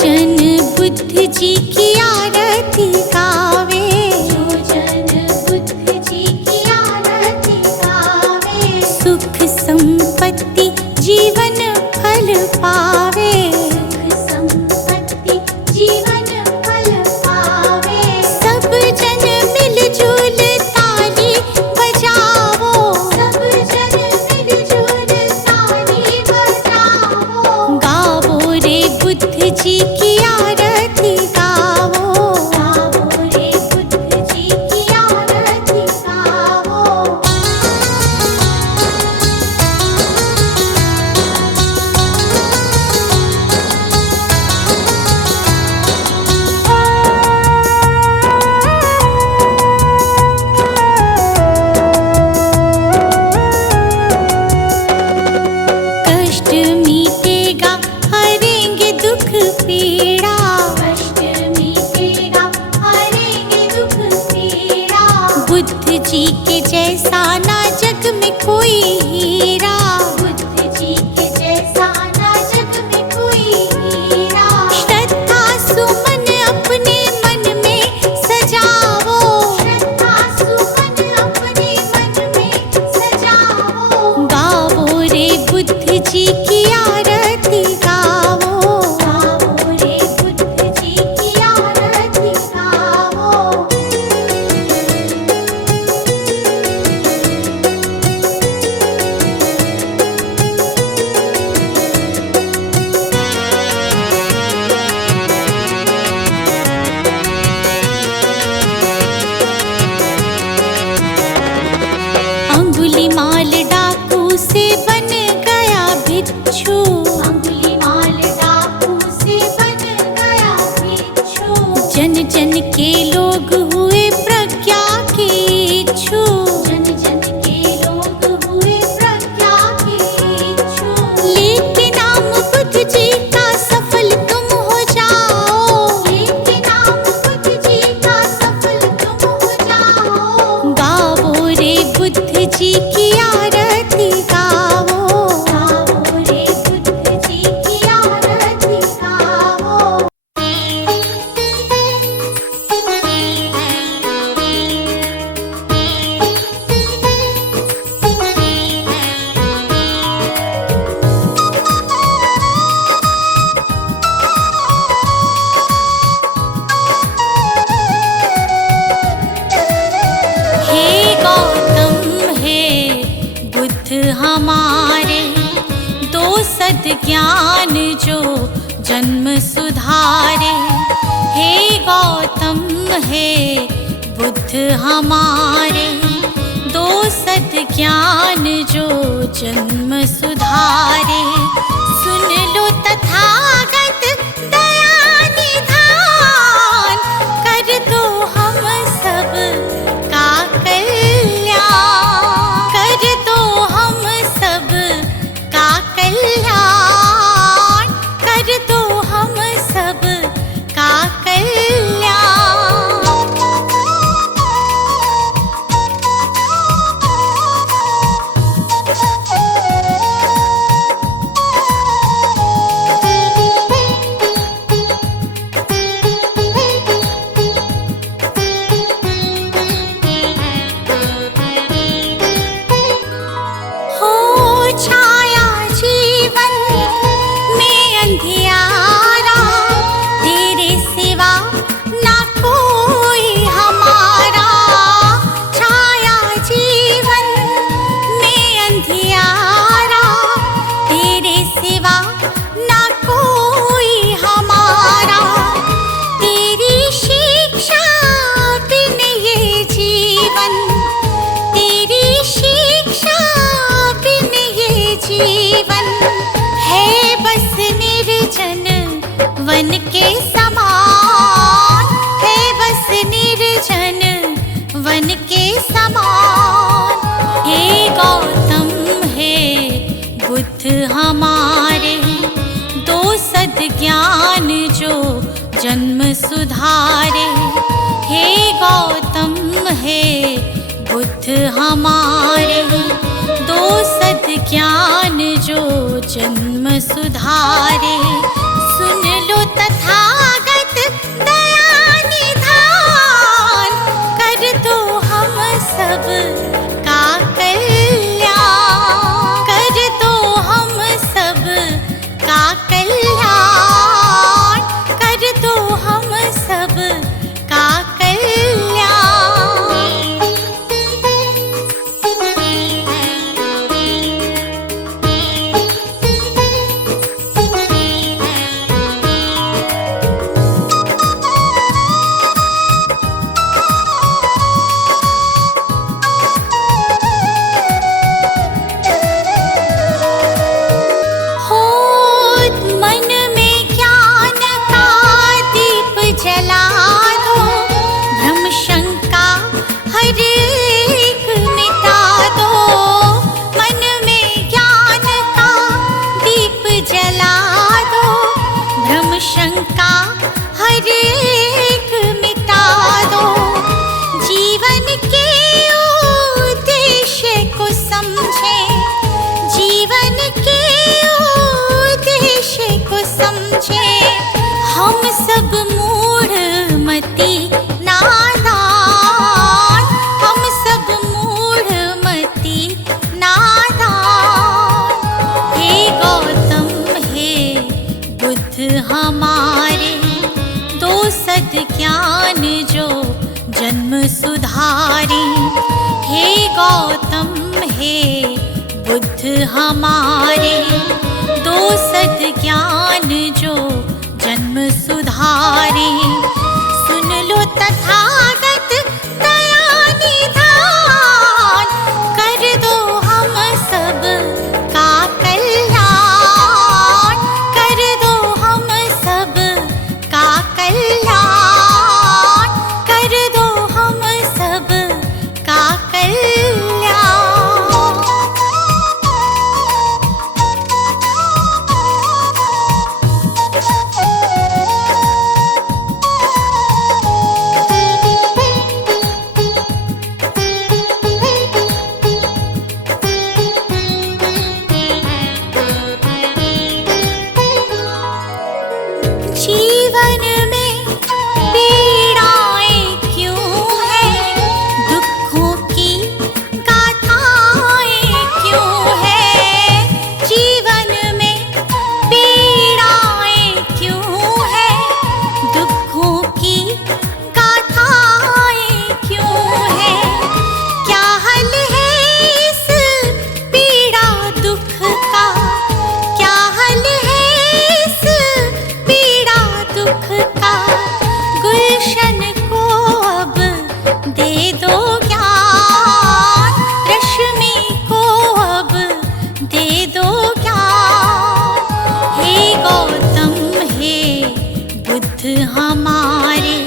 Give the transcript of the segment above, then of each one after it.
जन बुद्ध जी की आरती गावे, जो जन बुद्ध जी की आरती गावे, सुख संपत्ति जीवन फल पावे, सुख संपत्ति जीवन फल पावे। सब जन मिलजुल ताली बजावो, सब जन मिलजुल ताली बजावो, गावो रे बुद्ध जी की आरती गावो, गावो रे बुद्ध जी की आरती गावो। कष्ट मीटेगा हरेंगे दुख पीड़ा, कष्ट मीटेगा हरेंगे दुख पीड़ा, बुद्ध जी के जैसा ना जग में कोई हीरा, बुद्ध जी के जैसा ना जग में कोई हीरा। श्रद्धा सुमन अपने मन में सजावो, श्रद्धा सुमन अपने मन में सजावो, गावो रे बुद्ध जी की आरती गावो, गावो रे बुद्ध जी की आरती गावो। अंगुलीमाल डाकू से बन गया भिक्षु, अंगुलीमाल डाकू से बन गया भिक्षु, जन जन के लोग हुए प्रज्ञा के इच्छु, जन जन के लोग हुए प्रज्ञा के इच्छु। लेके नाम बुद्ध जी का सफल तुम हो जाओ, लेके नाम बुद्ध जी का सफल तुम हो जाओ, गावो रे बुद्ध जी की आरती गावो, गावो रे बुद्ध जी की आरती गावो। हे गौतम हे बुद्ध हमारे, दो सद ज्ञान जो जन्म सुधारे। हे गौतम हे बुद्ध हमारे, दो सद ज्ञान जो जन्म सुधारे। सुन लो तथागत दया निधान, कर दो हम सब का कल्याण, कर दो हम सब का कल्याण, कर दो हम सब का कल्याण। हो छाया जीवन में अंधियारा, तेरे सिवा ना कोई हमारा। छाया जीवन में अंधियारा, तेरे सिवा ना कोई हमारा। तेरी शिक्षा बिन ये जीवन, तेरी शिक्षा बिन ये जीवन, है बस निर्जन वन के समान, है बस निर्जन वन के समान। हे गौतम हे बुद्ध हमारे, दो सद ज्ञान जो जन्म सुधारे। हे गौतम हे बुद्ध हमारे, दो सद ज्ञान जो जन्म सुधारे। सुन लो तथा समझे, हम सब मूढ़ मती नादान, हम सब मूढ़ मती नादान। हे गौतम हे बुद्ध हमारे, दो सद ज्ञान जो जन्म सुधारी। हे गौतम हे बुद्ध हमारे, दो सद ज्ञान जो जन्म सुधारी। सुन लो तथागत दया निधान, कर दो हम सब का कल्याण, कर दो हम सब का कल्याण, कर दो हम सब का कल्याण। जीवन में पीड़ाएं क्यों हैं, दुखों की गाथाएं क्यों हैं। जीवन में पीड़ाएं क्यों हैं, दुखों की गाथाएं क्यों हैं। क्या हल है इस पीड़ा दुख का, क्या हल है इस पीड़ा दुख का। गुलशन को अब दे दो ज्ञान, रश्मि को अब दे दो ज्ञान। हे गौतम हे बुद्ध हमारे,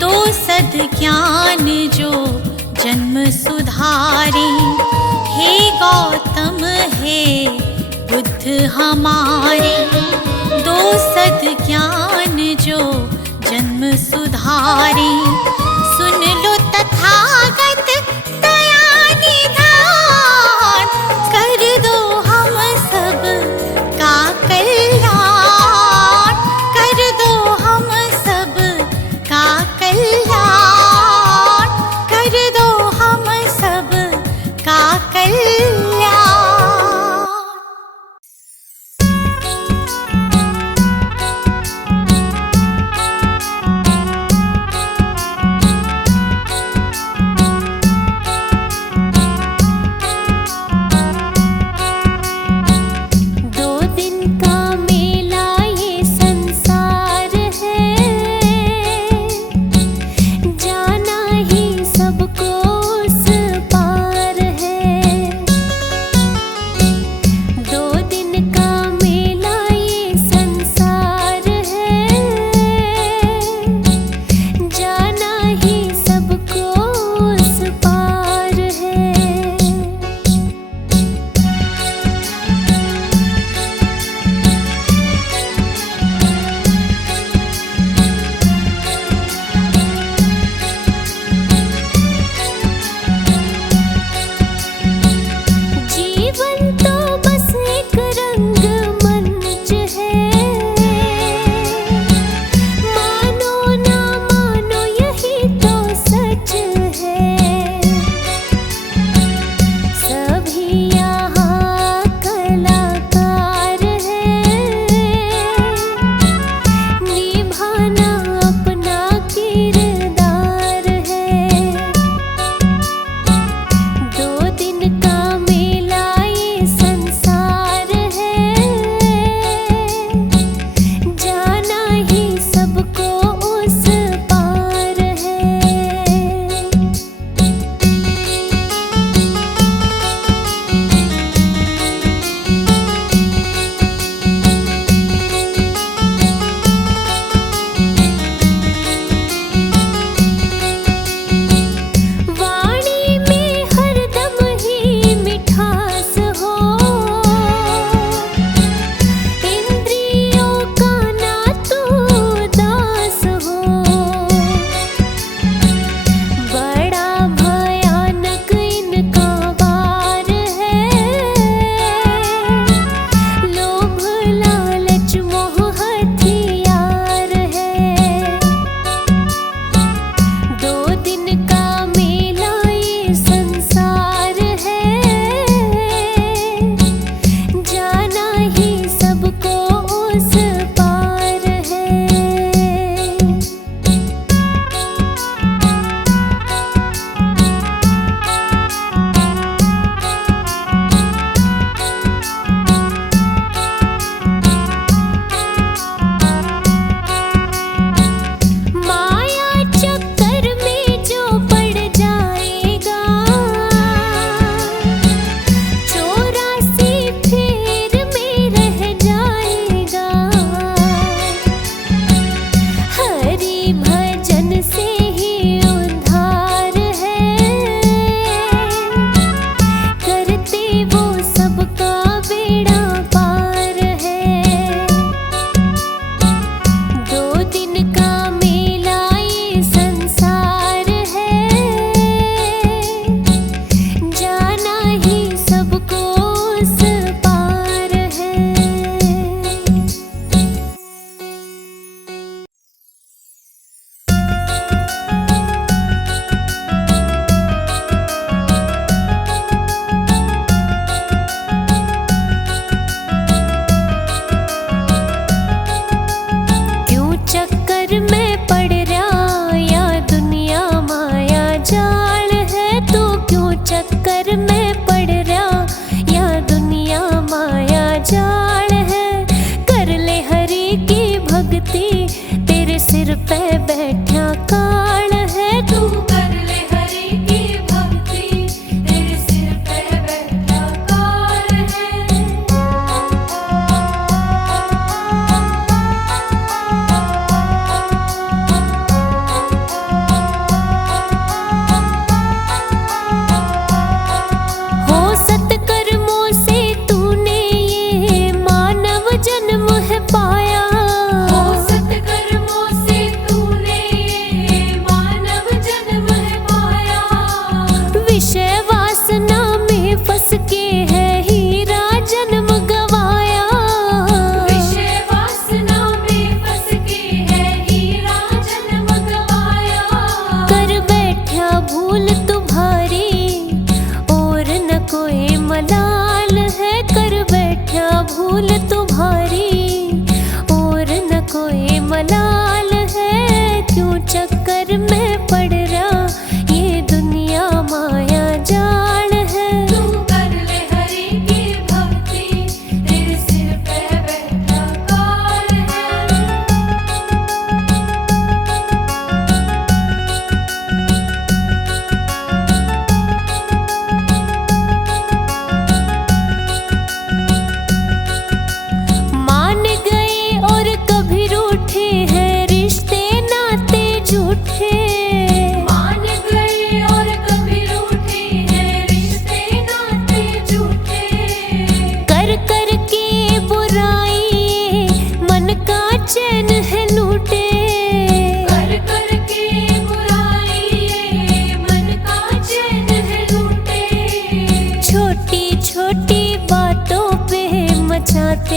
दो सद ज्ञान जो जन्म सुधारी। हे गौतम हे बुद्ध हमारे, दो सद ज्ञान जो जन्म सुधारी। सुन लो तथागत दया निधान, कर दो हम सब का कल्याण, कर दो हम सब का कल्याण, कर दो हम सब का कल्याण।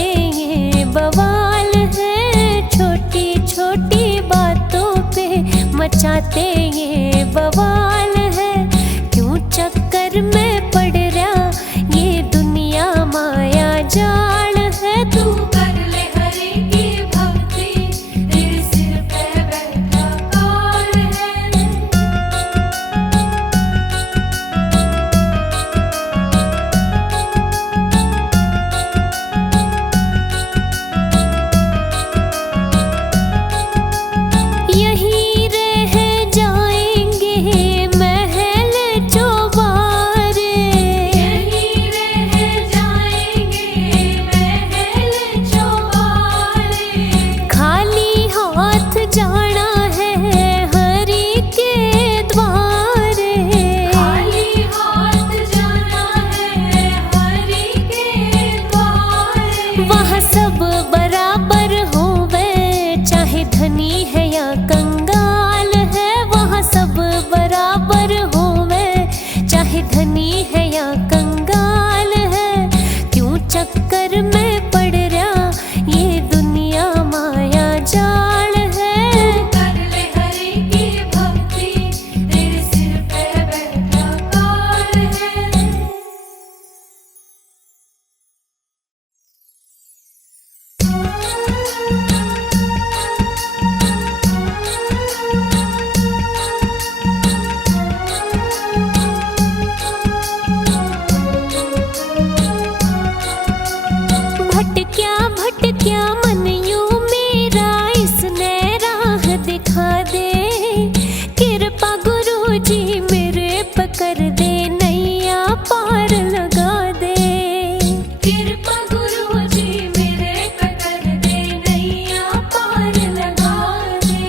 मचाते ये बवाल है, छोटी छोटी बातों पे मचाते ये बवाल है। क्यों चक्कर में पड़ रहा ये दुनिया माया जाल है। तू कर ले हरि की भक्ति, तेरे सिर पे बैठा काल है। यहीं रह जाएंगे महल चौबारे, यहीं रह जाएंगे महल चौबारे। खाली हाथ जाना है हरि के द्वारे, खाली हाथ जाना है हरि के द्वारे। वहाँ सब बराबर होवे, चाहे धनी है या कंगाल है। वहाँ सब बराबर होवे, चाहे धनी है या कंगाल है। क्यों चक्कर में पड़ रहा ये दुनिया माया जाल है। कर ले हरि की भक्ति, तेरे सिर पे बैठा काल है। भटक्या भटक्या मन यूं मेरा, इसने राह दिखा दे। कृपा गुरु जी मेरे पकड़ दे, नैया पार लगा दे। कृपा गुरु जी मेरे पकड़ दे, नैया पार लगा दे।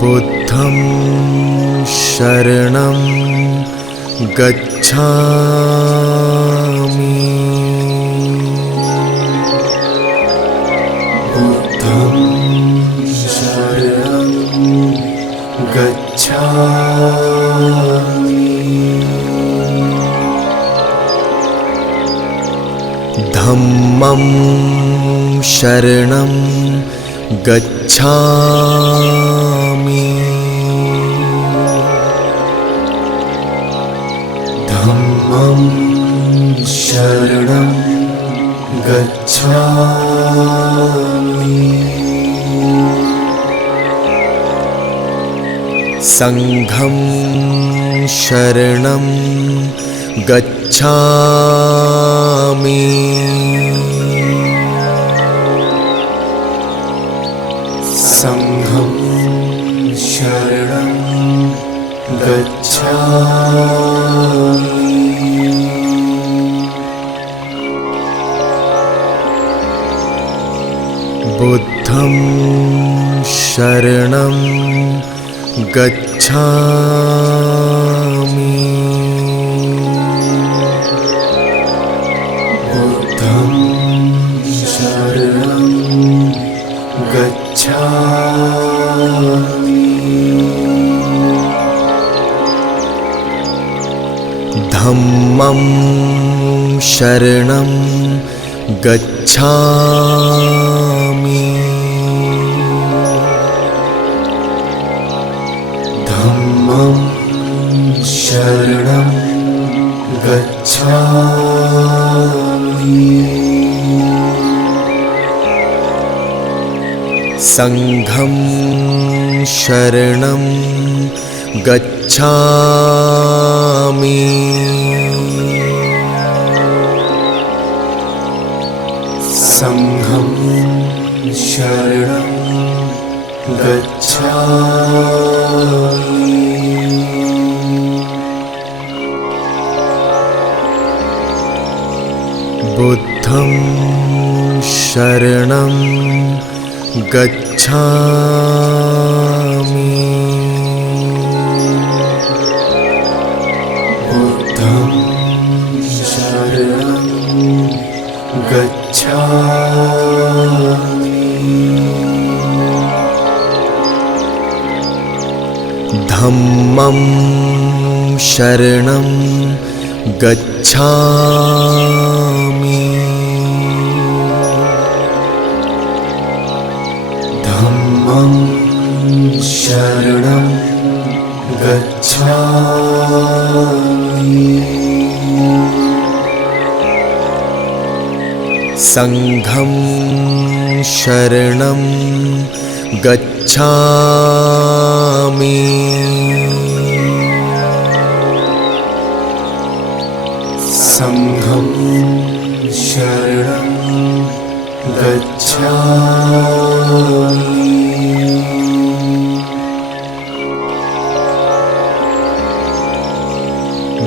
बुद्धं शरणं गच्छामि। बुद्धं शरणं गच्छामि। धम्मं शरणं गच्छामि। धम्मं शरणं गच्छामि। संघं शरणं गच्छामि। संघं शरणं गच्छामि। बुद्धं शरणं गच्छामि। बुद्धं शरणं गच्छामि। धम्मं शरणं गच्छामि। धम्मं शरणं गच्छामि। संघं शरणं गच्छामि। संघं शरणं गच्छामि। बुद्धं शरणं गच्छामि। बुद्धं शरणं गच्छामि। धम्मं शरणं गच्छामि। धम्मं शरणं गच्छामि। संघं शरणं गच्छामि। संघं शरणं गच्छामि।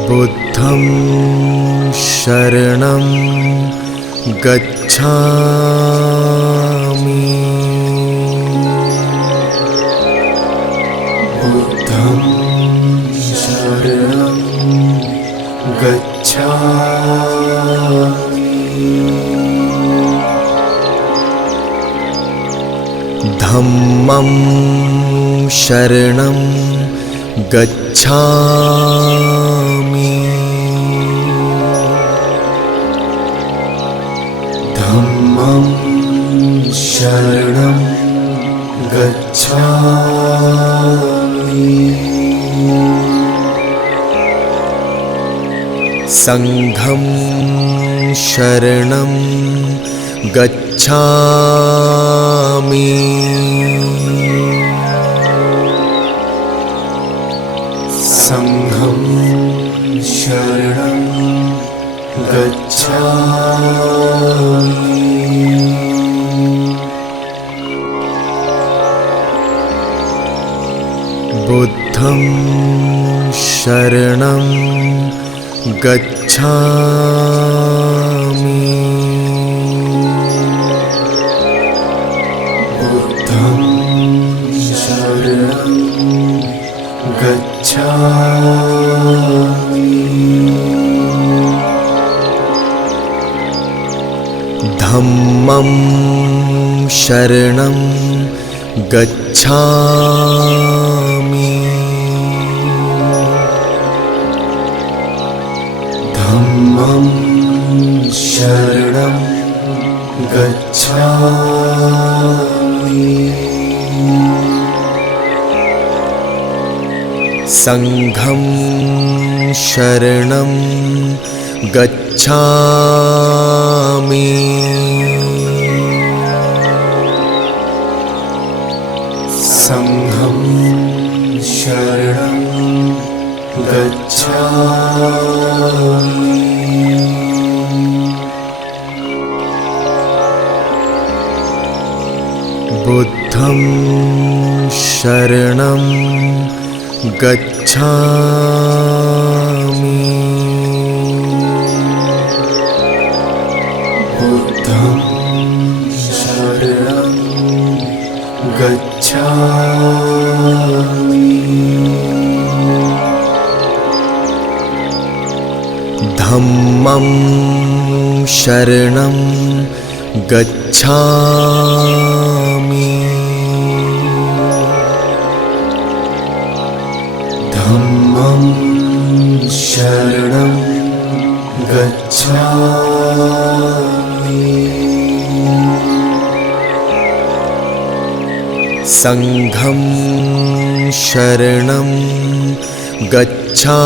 बुद्धं शरणं गच्छामि। बुद्धं शरणं गच्छामि। धम्मं शरणं गच्छामि। धम्मं शरणं गच्छामि। संघं शरणं गच्छामि। संघं शरणं गच्छामि। बुद्धं शरणं गच्छामि। बुद्धं शरणं धम्मं शरणं गच्छामि धम्मं शरणं गच्छामि संघं शरणं गच्छामि संघं शरणं गच्छामि बुद्धं शरणं गच्छामि बुद्धं शरणं गच्छामि धम्मं शरणं गच्छामि धम्मं शरणं गच्छामि संघं शरणं गच्छामि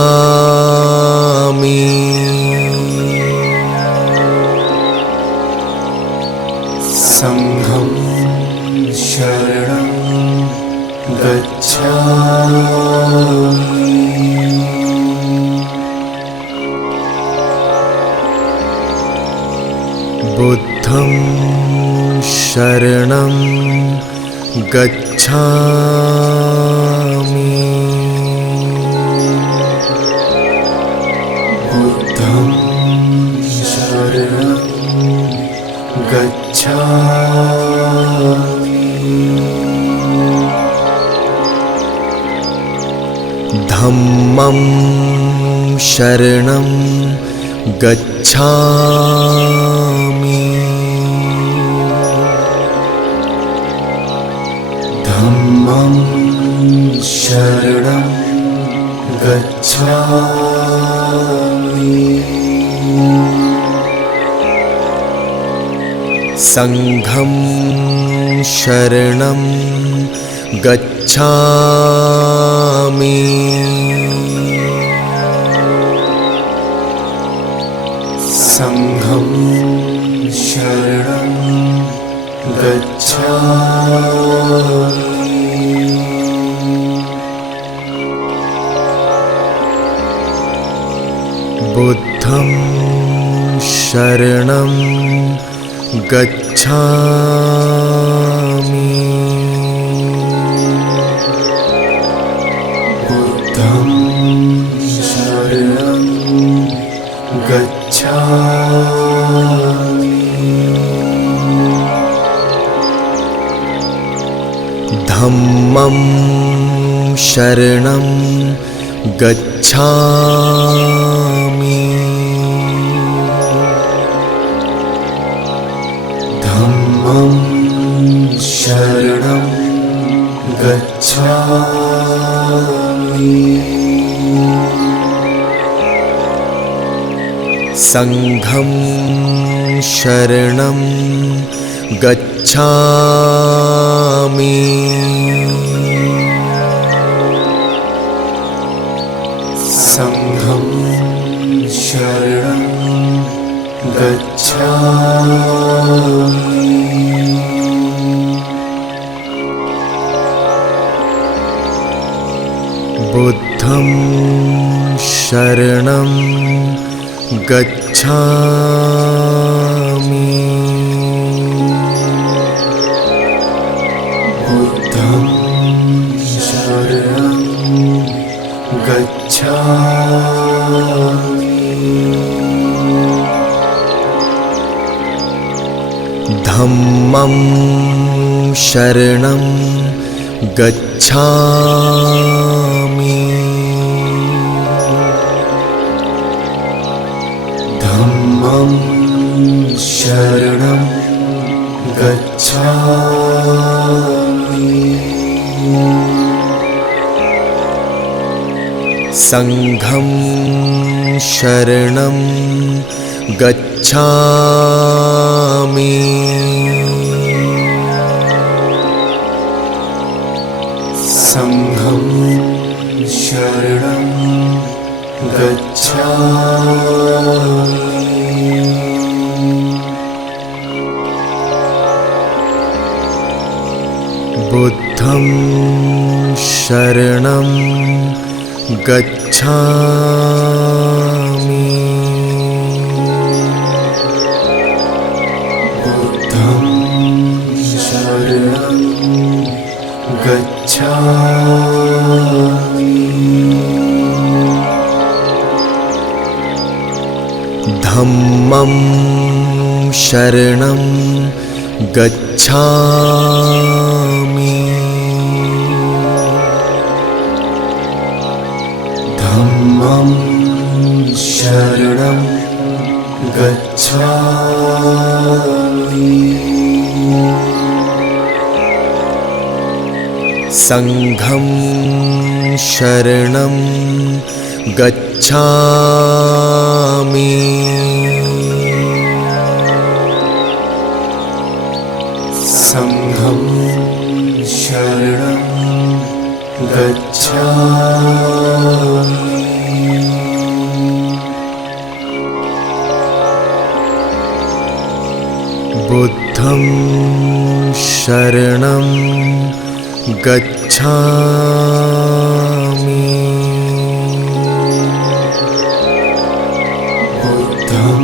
संघं शरणं गच्छामि बुद्धं शरणं गच्छामि बुद्धं शरणं गच्छामि धम्मं शरणं गच्छामि धम्मं शरणं गच्छामि संघं शरणं गच्छामि संघं शरणं गच्छामि बुद्धं शरणं गच्छामि बुद्धं शरणं गच्छामि धम्मं शरणं गच्छामि धम्मं शरणं गच्छामि संघं शरणं गच्छामि संघं शरणं गच्छामि बुद्धं शरणं गच्छामि बुद्धं शरणं गच्छामि धम्मं शरणं गच्छामि धम्मं शरणं गच्छामि संघं शरणं गच्छामि संघं शरणं गच्छामि बुद्धं शरणं गच्छामि बुद्धं शरणं गच्छामि धम्मं शरणं गच्छामि धम्मं शरणं गच्छामि संघं शरणं गच्छामि संघं शरणं गच्छामि बुद्धं शरणं गच्छामि बुद्धं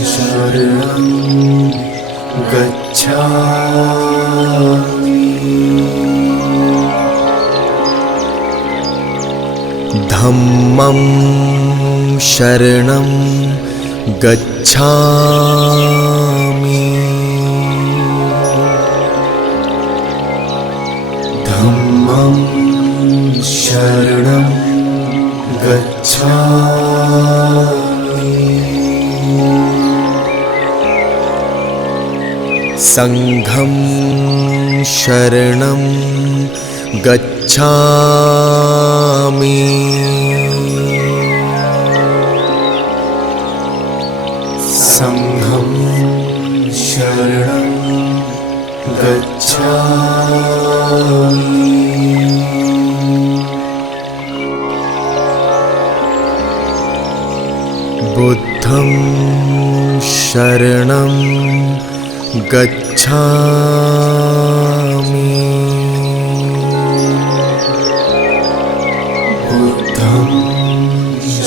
शरणं गच्छामि धम्मं शरणं गच्छामि धम्मं शरणं गच्छामि संघं शरणं गच्छामि संघं शरणं गच्छामि बुद्धं शरणं गच्छामि बुद्धं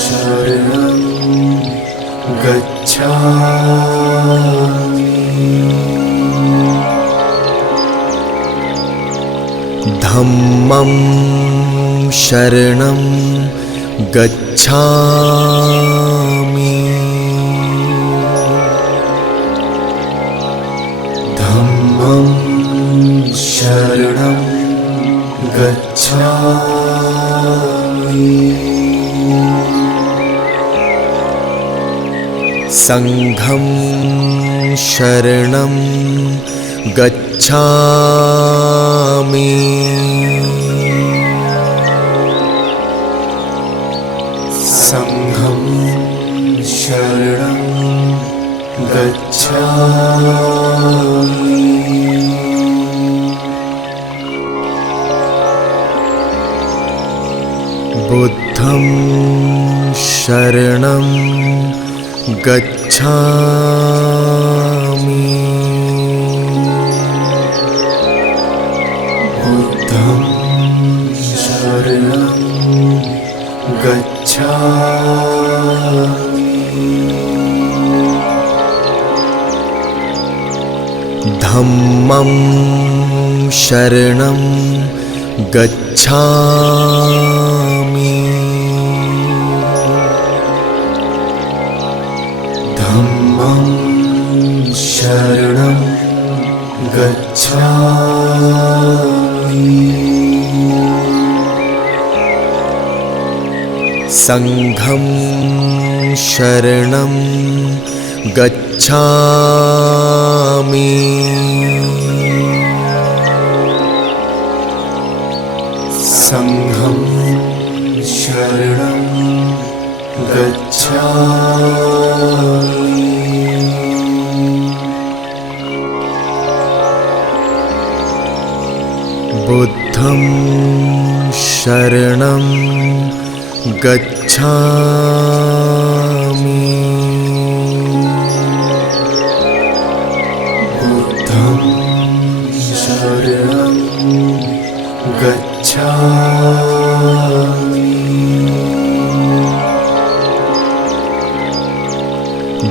शरणं गच्छामि धम्मं शरणं गच्छामि धम्मं शरणं गच्छामि संघं शरणं गच्छामि संघं शरणं गच्छामि बुद्धं शरणं गच्छामि बुद्धं शरणं गच्छामि धम्मं शरणं गच्छामि धम्मं शरणं गच्छामि संघं शरणं गच्छामि बुद्धं शरणं गच्छामि। बुद्धं शरणं गच्छामि।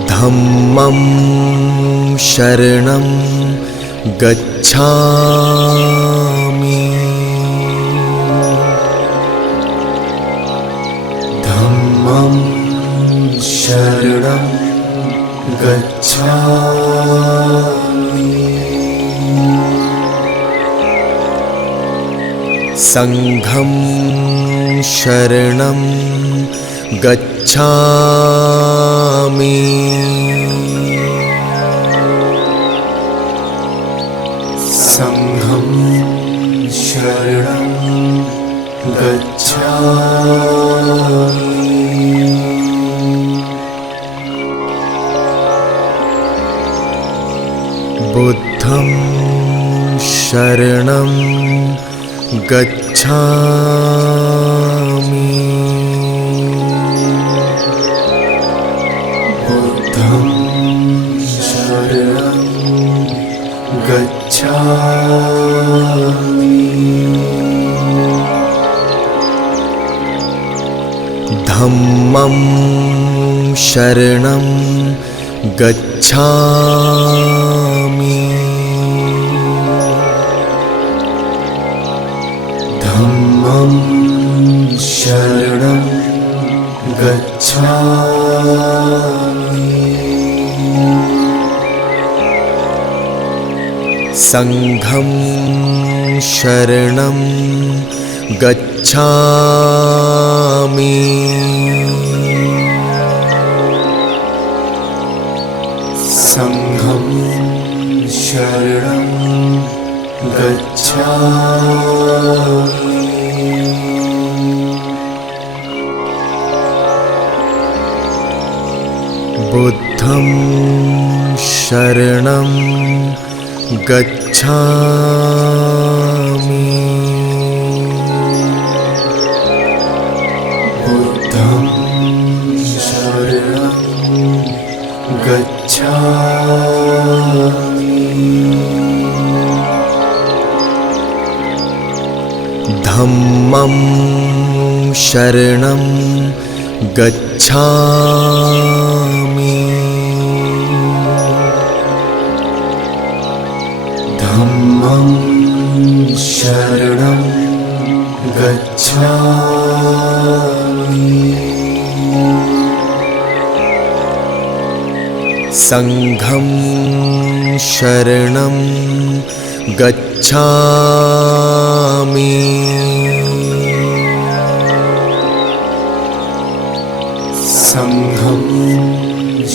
धम्मं शरणं गच्छामि। धम्मं शरणं गच्छामि। संघं शरणं गच्छामि। संघं शरणं गच्छामि। बुद्धं शरणं गच्छामि। बुद्धं शरणं गच्छामि। धम्मं शरणं गच्छामि। धम्मं शरणं गच्छामि। संघं शरणं गच्छामि। संघं शरणं गच्छामि। बुद्धं शरणं गच्छामि। बुद्धं शरणं गच्छामि। धम्मं शरणं गच्छामि। धम्मं शरणं गच्छामि। संघं शरणं गच्छामि। संघं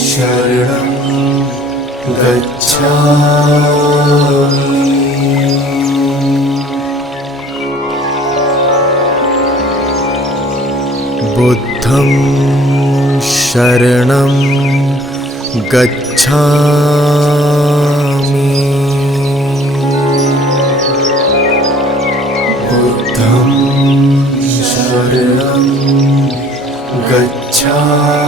शरणं गच्छामि। बुद्धं शरणं गच्छामि। बुद्धं शरणं गच्छामि।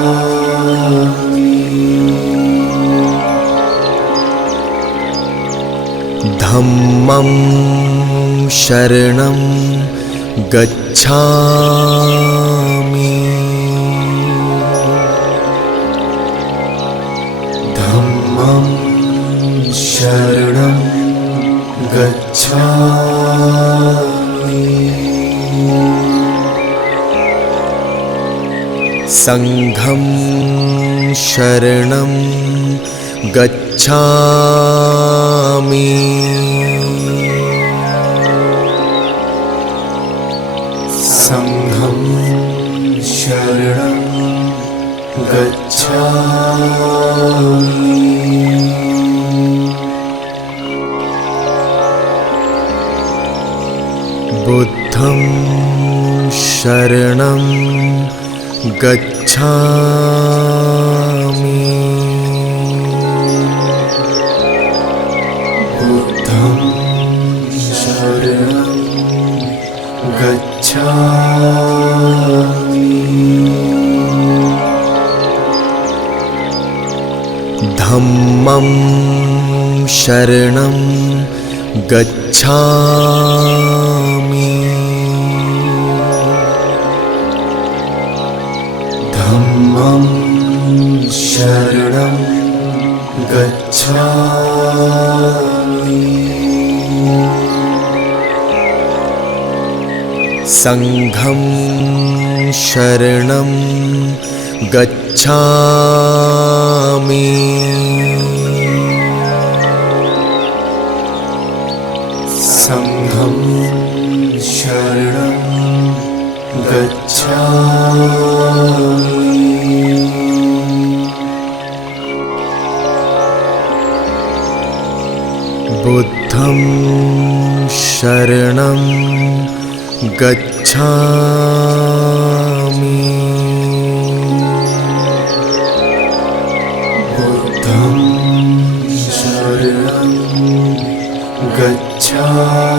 धम्मं शरणं गच्छामि। धम्मं शरणं गच्छामि। संघं शरणं गच्छामि। संघं शरणं गच्छामि। बुद्धं शरणं गच्छामि। बुद्धं शरणं गच्छामि धम्मं शरणं गच्छामि धम्मं शरणं गच्छामि संघं शरणं गच्छामि संघं शरणं गच्छामि बुद्धं शरणं गच्छामि बुद्धं शरणं गच्छामि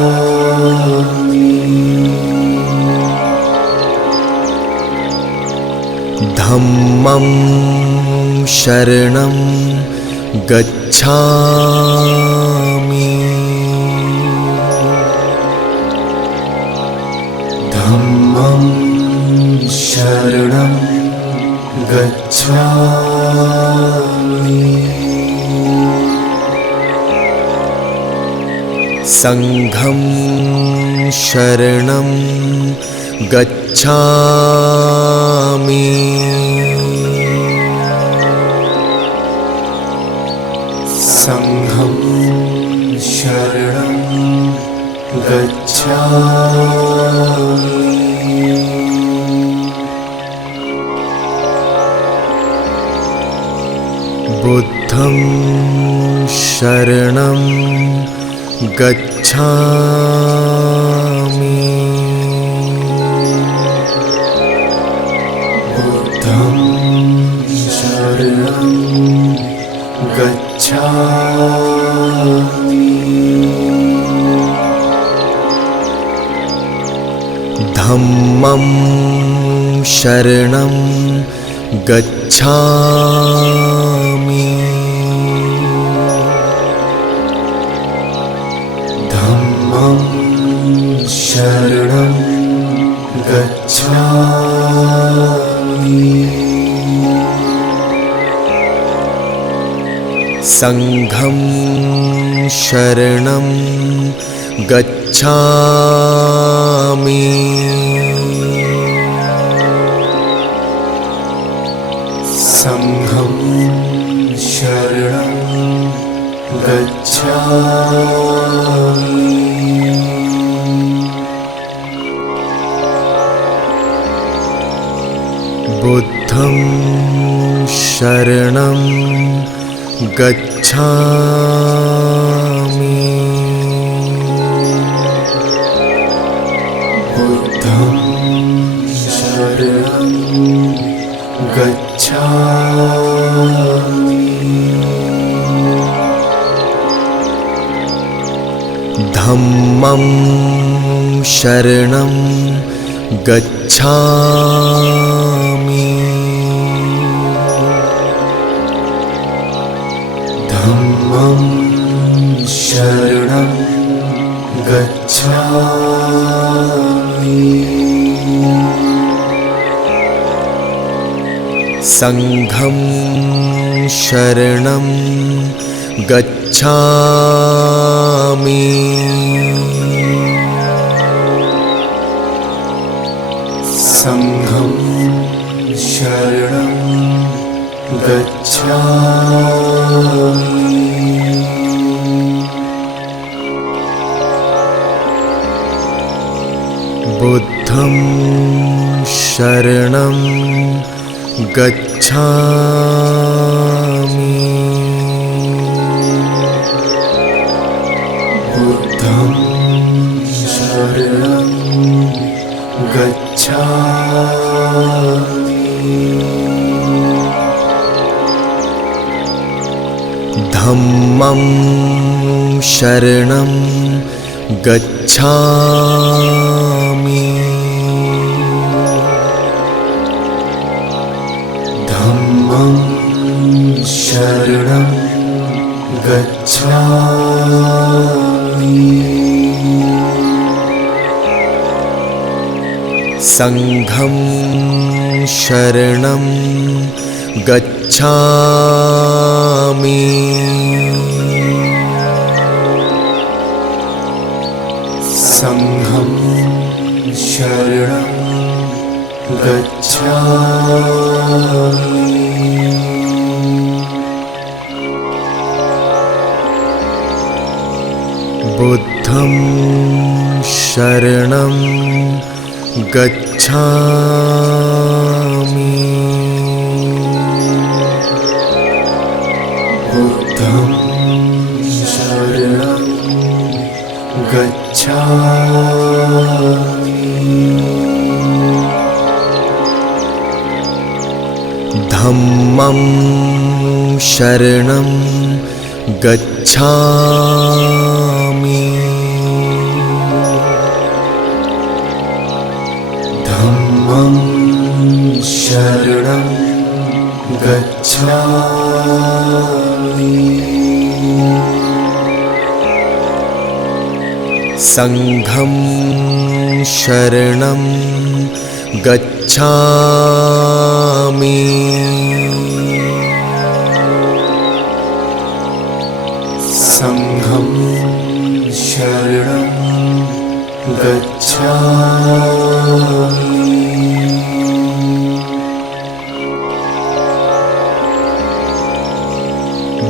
धम्मं शरणं गच्छामि धम्मं शरणं गच्छामि संघं शरणं गच्छामि संघं शरणं गच्छामि बुद्धं शरणं गच्छामि बुद्धं शरणं गच्छामि धम्मं शरणं गच्छामि धम्मं शरणं गच्छामि संघं शरणं गच्छामि संघं शरणं गच्छामि बुद्धं शरणं गच्छामि बुद्धं शरणं गच्छामि धम्मं शरणं गच्छामि धम्मं शरणं गच्छामि संघं शरणं गच्छामि संघं शरणं गच्छामि बुद्धं शरणं गच्छामि बुद्धं शरणं गच्छामि धम्मं शरणं गच्छामि धम्मं शरणं गच्छामि संघं शरणं गच्छामि संघं शरणं गच्छामि बुद्धं शरणं गच्छामि बुद्धं शरणं गच्छामि धम्मं शरणं गच्छामि धम्मं शरणं गच्छामि संघं शरणं गच्छामि संघं शरणं गच्छामि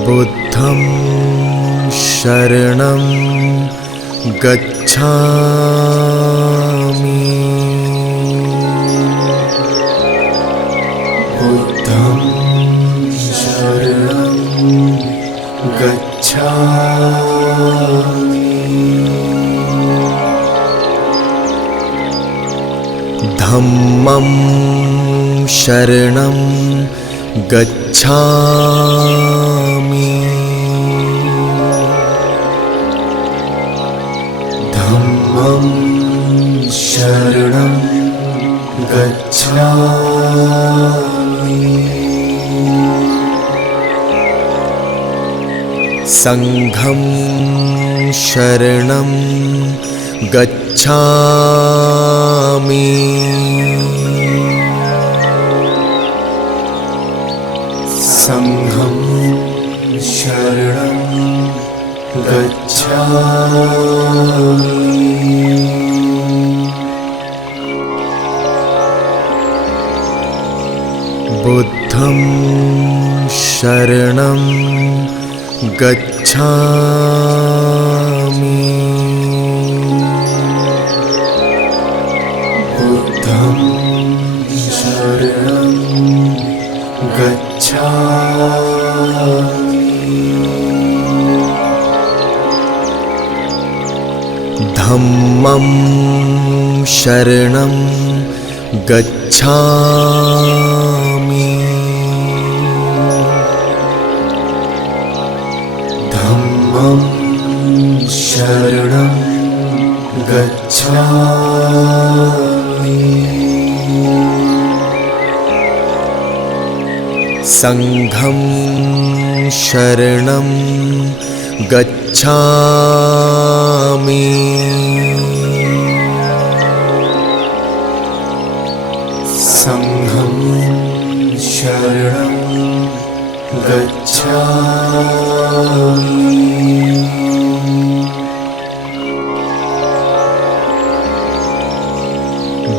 बुद्धं शरणं गच्छामि बुद्धं शरणं गच्छामि धम्मं शरणं गच्छामि धम्मं शरणं गच्छामि संघं शरणं गच्छामि संघं शरणं गच्छामि बुद्धं शरणं गच्छामि बुद्धं शरणं गच्छामि धम्मं शरणं गच्छामि धम्मं शरणं गच्छामि संघं शरणं गच्छामि संघं शरणं गच्छामि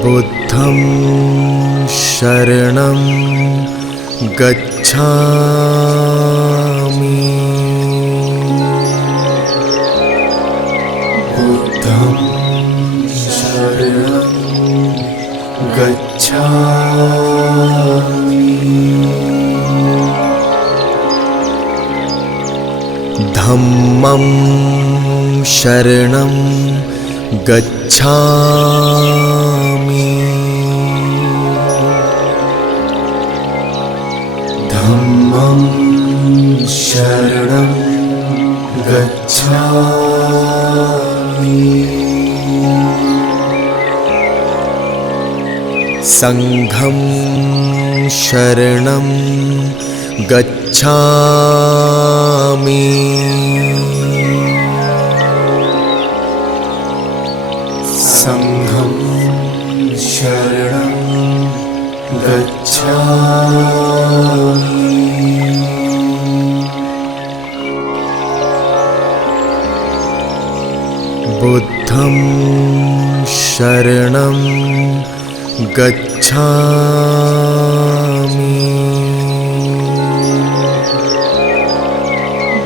बुद्धं शरणं गच्छामि बुद्धं शरणं गच्छामि धम्मं शरणं गच्छामि धम्मं शरणं गच्छामि संघं शरणं गच्छामि। संघं शरणं गच्छामि। बुद्धं शरणं गच्छामि।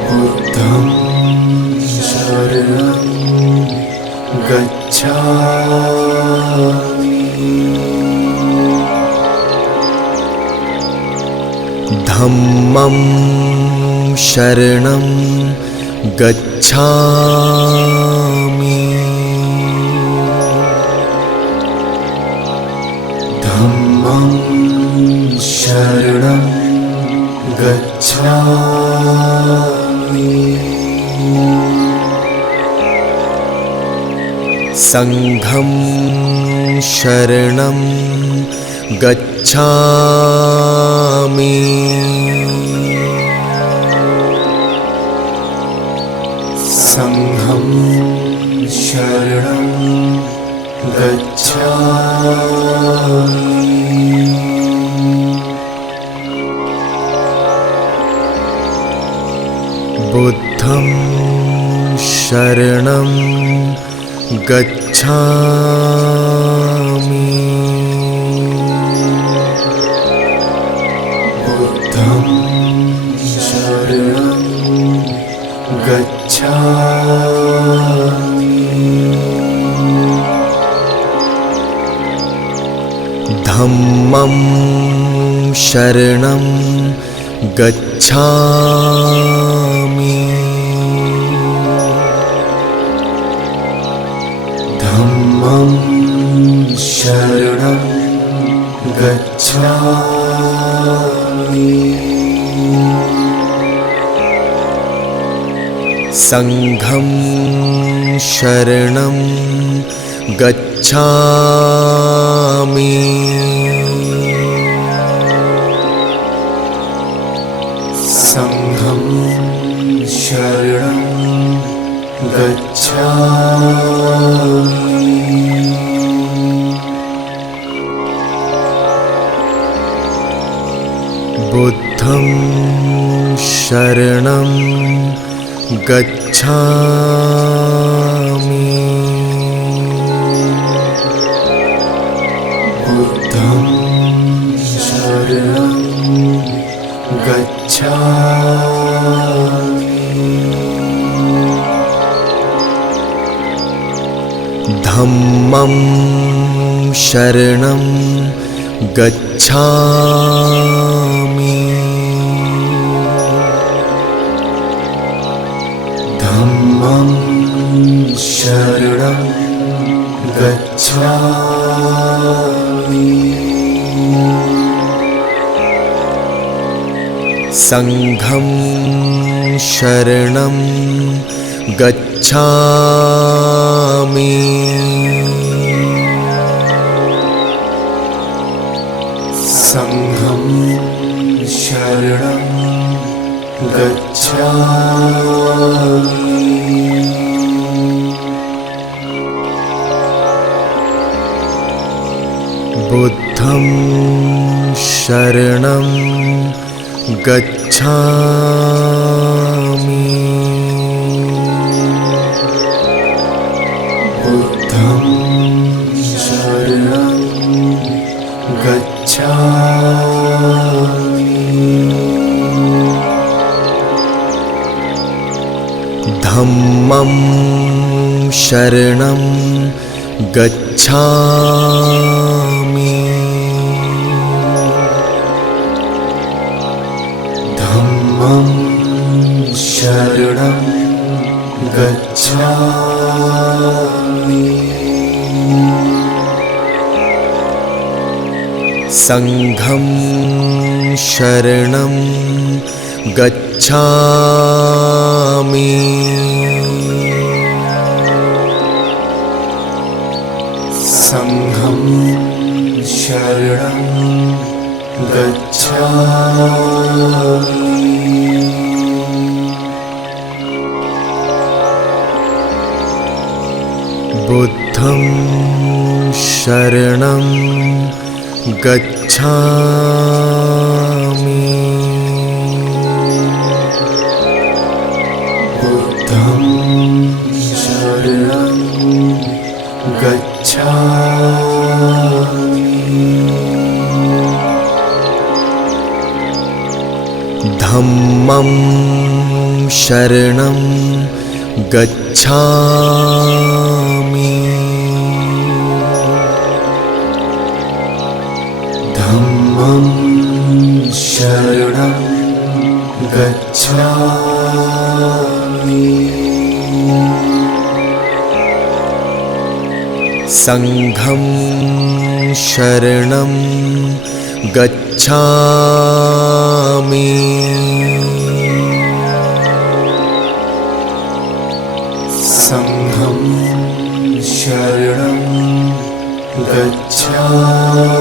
बुद्धं शरणं गच्छामि। धम्मं शरणं गच्छामि। धम्मं शरणं गच्छामि। संघं शरणं गच्छामि। संघं शरणं गच्छामि। बुद्धं शरणं गच्छामि। बुद्धं शरणं गच्छामि। धम्मं शरणं गच्छामि। धम्मं शरणं गच्छामि। संघं शरणं गच्छामि। संघं शरणं गच्छामि। बुद्धं शरणं गच्छामि। बुद्धं शरणं गच्छामि। धम्मं शरणं गच्छामि। धम्मं शरणं गच्छामि। संघं शरणं गच्छामि। संघं शरणं गच्छामि। बुद्धं शरणं गच्छामि। बुद्धं शरणं गच्छामि। धम्मं शरणं गच्छामि। धम्मं शरणं गच्छामि। संघं शरणं गच्छामि। संघं शरणं गच्छामि। बुद्धं शरणं गच्छामि। बुद्धं शरणं गच्छामि। धम्मं शरणं गच्छामि। धम्मं शरणं गच्छामि। संघं शरणं गच्छामि। संघं शरणं गच्छामि।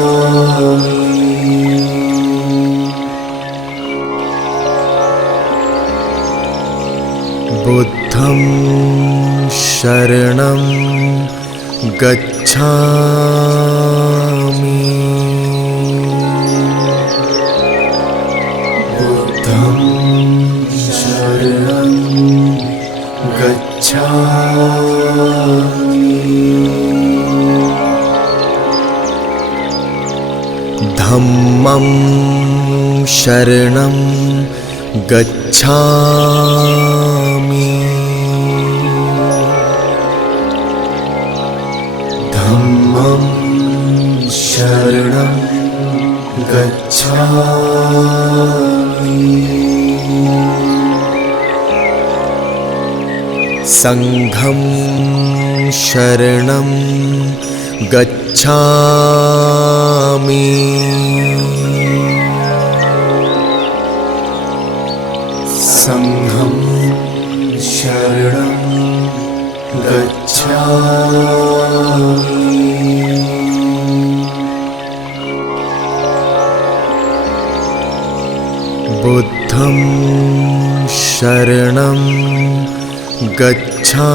बुद्धं शरणं गच्छामि। बुद्धं शरणं गच्छामि। धम्मं शरणं गच्छामि। धम्मं शरणं गच्छामि। संघं शरणं गच्छामि। संघं शरणं गच्छामि। बुद्धं शरणं गच्छामि।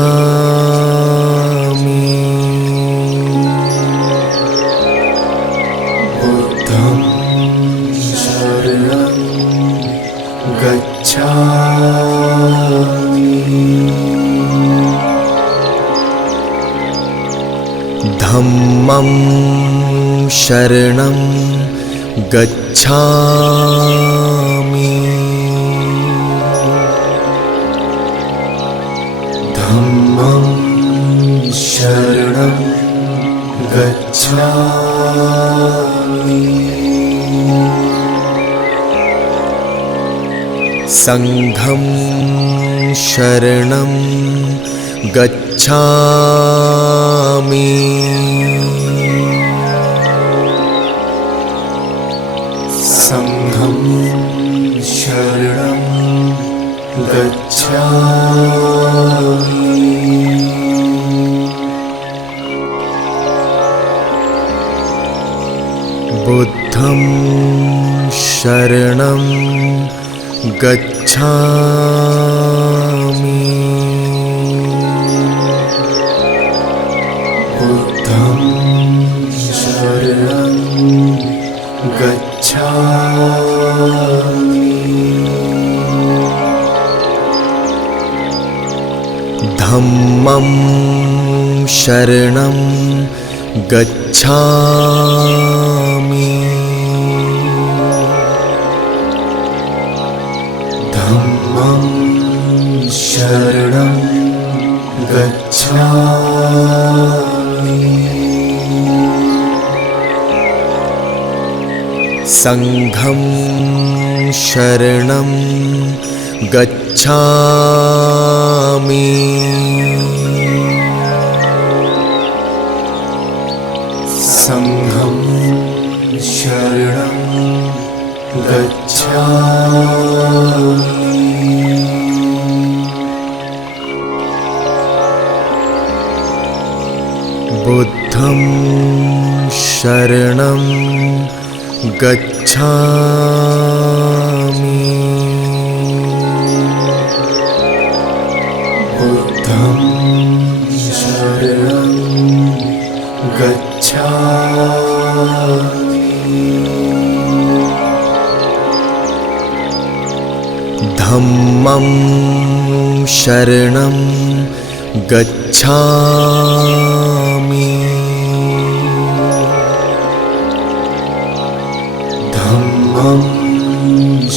बुद्धं शरणं गच्छामि। धम्मं शरणं गच्छामि। धम्मं शरणं गच्छामि। संघं शरणं गच्छामि। संघं शरणं गच्छामि। बुद्धं शरणं गच्छामि। बुद्धं शरणं गच्छामि। धम्मं शरणं गच्छामि। धम्मं शरणं गच्छामि। संघं शरणं गच्छामि। संघं शरणं गच्छामि। बुद्धं शरणं गच्छामि। बुद्धं शरणं गच्छामि। धम्मं शरणं गच्छामि। धम्मं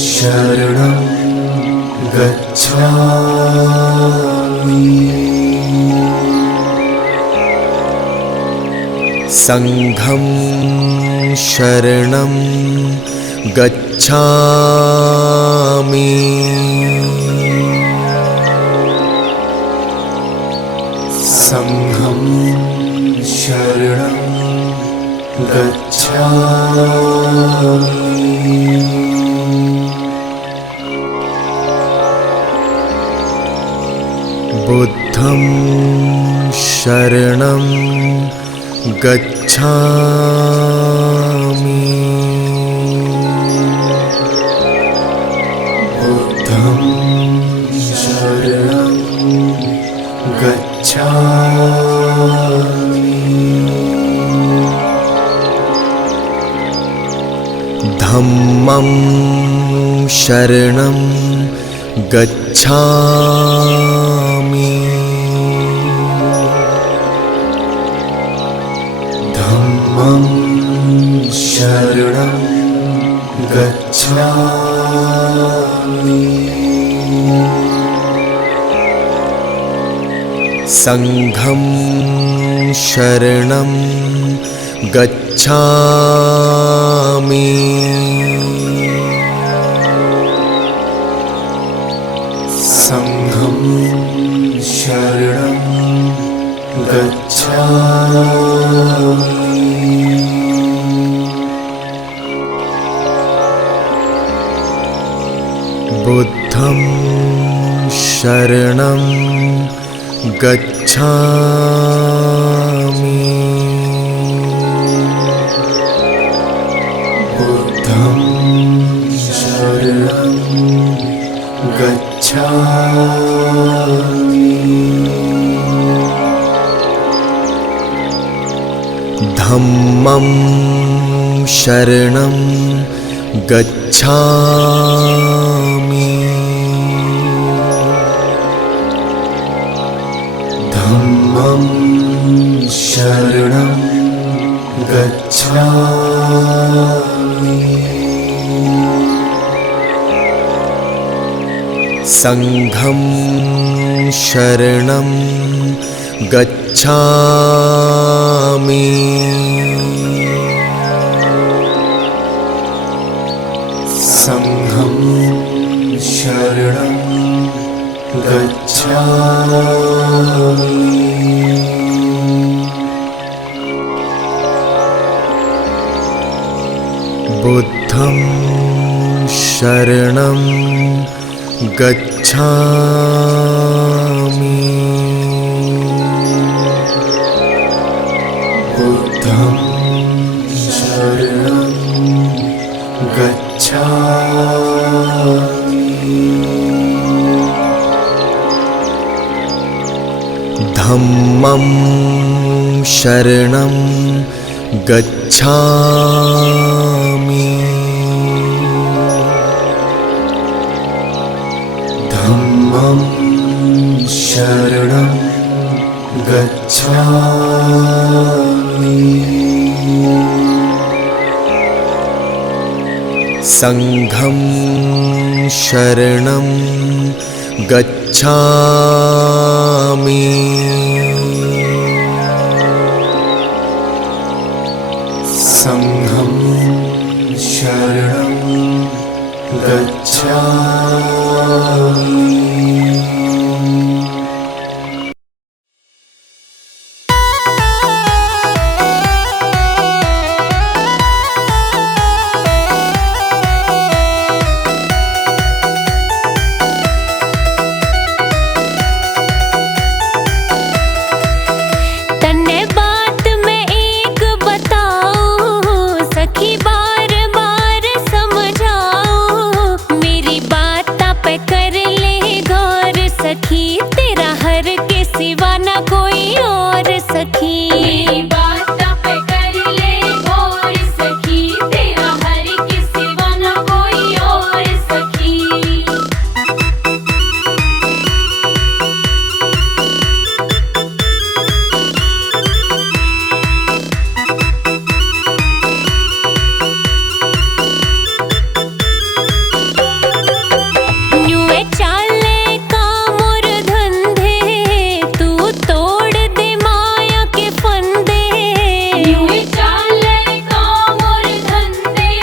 शरणं गच्छामि। संघं शरणं गच्छामि। संघं शरणं गच्छामि। बुद्धं शरणं गच्छामि। बुद्धं शरणं गच्छामि। धम्मं शरणं गच्छामि। धम्मं शरणं गच्छामि। संघं शरणं गच्छामि। संघं शरणं गच्छामि। बुद्धं शरणं गच्छामि। बुद्धं शरणं गच्छामि। धम्मं शरणं गच्छामि। धम्मं शरणं गच्छामि। संघं शरणं गच्छामि। संघं शरणं गच्छामि। बुद्धं शरणं गच्छामि। बुद्धं शरणं गच्छामि। धम्मं शरणं गच्छामि। धम्मं शरणं गच्छामि। संघं शरणं गच्छामि। संघं शरणं गच्छामि। सखी। मेरी बात पे कर ले गौर सखी, तेरा हरि के सिवा न कोई और सखी। न्यूए चाले का मोर धंधे, तू तोड़ दे माया के फंदे। न्यूए चाले का मोर धंधे,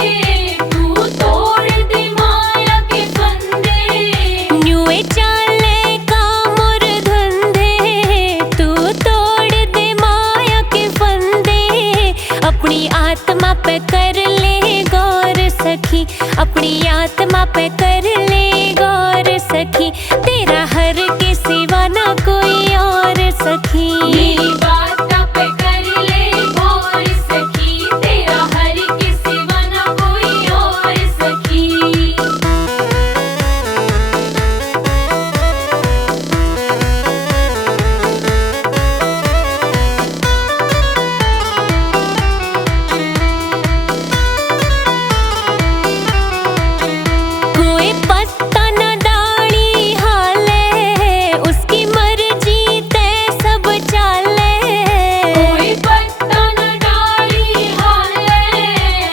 तू तोड़ दे माया के फंदे। न्यूए चाले का मोर धंधे, तू तोड़ दे माया के फंदे। अपनी आत्मा पे कर ले गौर सखी, अपनी आत्मा पे कर ले गौर सखी, तेरा हर के सिवा ना कोई और सखी। मेरी बात पे कर ले गौर सखी, तेरा हरि के सिवा न कोई और सखी। कोई पत्ता न डाली हाले, उसकी मर्जी तय सब चाले। कोई पत्ता न डाली हाले,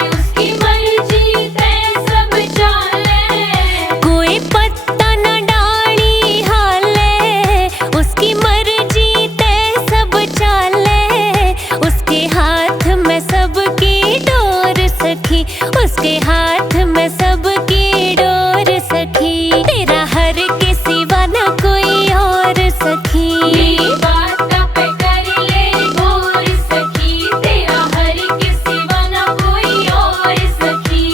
उसकी मर्जी तय सब चाले। कोई पत्ता न डाली हाले, उसकी मर्जी तय सब चाले। उसके हाथ में सबकी डोर सखी, उसके हाथ में सबकी डोर सखी, तेरा हर के सिवा न कोई और सखी। मेरी बात पे कर ले गौर सखी, तेरा हरि के सिवा न कोई और सखी।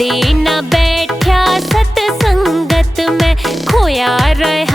कदे न बैठा सतसंगत में खोया रह